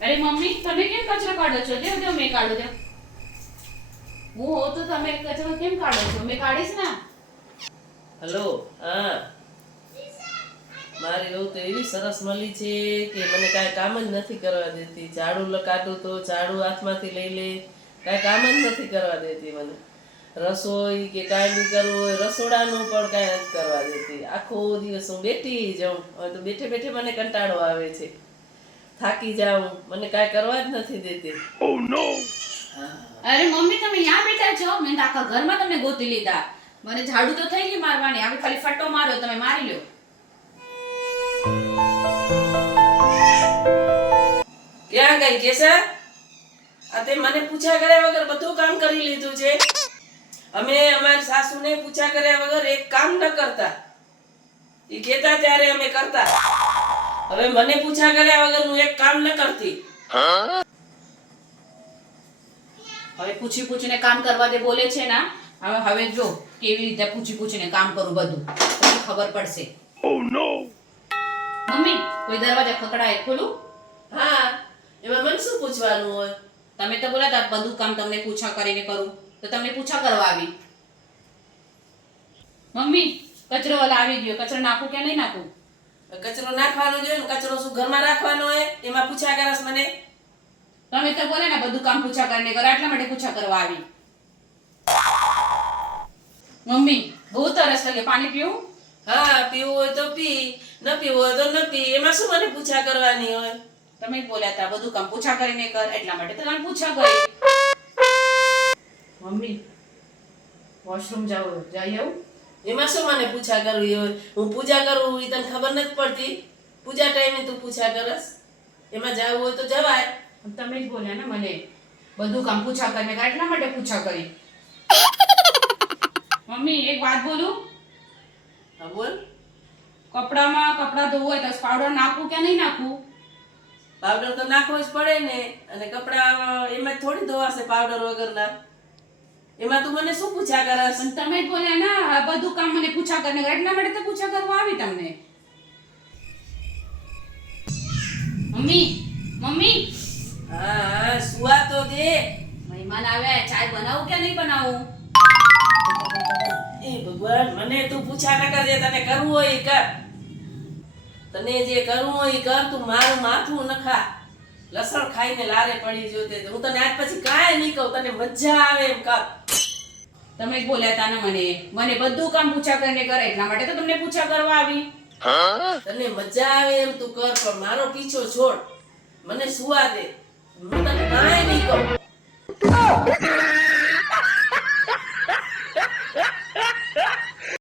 અરે મમ્મી તમે કેમ કચરો કાઢો છો? દેવ દેવ મેં કાઢો દેવ. હું હો તો તમે કચરો કેમ કાઢો છો? મેં કાઢીશ ને. હલો. હા, મારી વહુ તો એવી સરસ મળી છે કે મને કાંઈ કામ જ નથી કરવા દેતી. ઝાડુ લગાડું તો ઝાડુ હાથમાંથી લઈ લે, કાંઈ કામ જ નથી કરવા દેતી મને. રસોઈ કે કાંઈ બી કરવું હોય, રસોડાનું પણ કાંઈ નથી કરવા દેતી. આખો દિવસ હું બેઠી જાઉં. હવે તો બેઠે બેઠે મને કંટાળો આવે છે, થાકી જાઉં, મને કાંઈ કરવા જ નથી દેતી. અરે મમ્મી તમે यहाँ બેઠા છો? મેં તો આખા ઘરમાં તમને ગોતી લીધા. મને ઝાડુ તો થઈ ગઈ મારવાની, હવે ખાલી ફટ્ટો માર્યો, તમે મારી લ્યો. ક્યાં ગઈ કેસા? આ તે મને પૂછ્યા કર્યા વગર બધું કામ કરી લીધું છે. અમે અમારી સાસુને પૂછ્યા કર્યા વગર એક કામ ન કરતા. ઈ કહેતા ત્યારે અમે કરતા. હવે મને પૂછ્યા કર્યા વગર હું એક કામ ન કરતી. હવે પૂછી પૂછીને કામ કરવા દે બોલે છે ને. હવે જો કેવી રીતે પૂછી પૂછીને કામ કરું બધું, પછી ખબર પડશે. મમ્મી કોઈ દરવાજા ખકડાય, ખોલું? હા, એમાં મને શું પૂછવાનું હોય? તમે તો બોલા તા બધું કામ તમને પૂછા કરીને કરું, તો તમને પૂછા કરવા આવી. મમ્મી કચરો વાલા આવી ગયો, કચરો નાખું કે નહીં નાખું? કચરો નાખવાનો જોઈએ ને, કચરો શું ઘરમાં રાખવાનો હોય? એમાં પૂછ્યા કરસ મને? તમે તો બોલે ને બધું કામ પૂછા કરીને કરો, એટલા માટે પૂછા કરવા આવી. મમ્મી બહુ તરસ લાગે, પાણી પીવું? હા, પીવું હોય તો પી, ન પીવું હોય તો ન પી. એમાં શું મને પૂછા કરવાની હોય? તમે જ બોલ્યા હતા બધું કામ પૂછા કરીને કર, એટલા માટે તમે પૂછા કરી. મમ્મી વોશરૂમ જાવ, જઈ આવું? એમાં શું મને પૂછા કરવી હોય? હું પૂજા કરું એ તને ખબર નથી પડતી? પૂજા ટાઈમે તું પૂછા કરસ? એમાં જવું હોય તો જવાય. તમે જ બોલ્યા ને મને બધું કામ પૂછા કરીને કર, એટલા માટે પૂછા કરી. મમ્મી એક વાત બોલું? હા બોલ. કપડામાં કપડા ધોવું હોય તો પાવડર નાખું કે નહીં નાખું? પાવડર તો નાખવો જ પડે ને, અને કપડા એમાં થોડી ધોવાશે પાવડર વગરના? એમાં તું મને શું પૂછા કરસ? પણ તમે જ બોલ્યા ને આ બધું કામ મને પૂછા કરીને કર, એટલા માટે તો પૂછા કરવા આવી તમને. મમ્મી મમ્મી હા હા, સુવા તો દે. મહેમાન આવ્યા, ચાય બનાવું કે નહીં બનાવું? એ ભગવાન, મને તું પૂછા ન કરજે. તને કરવું હોય એ કર. તને જે કરવું હોય એ કર. તું મારું માથું ન ખા. લસણ ખાઈને લારે પડી જો તે. હું તને આજ પછી કાંઈ નહીં કહું. તને મજા આવે એમ કર. તમે જ બોલ્યા હતા ને મને બધું કામ પૂછા કરીને કર, એટલા માટે તો તમને પૂછા કરવા આવી. તને મજા આવે એમ તું કર, પણ મારો પીછો છોડ. મને સુવા દે. હું તને કાંઈ નહીં કહું.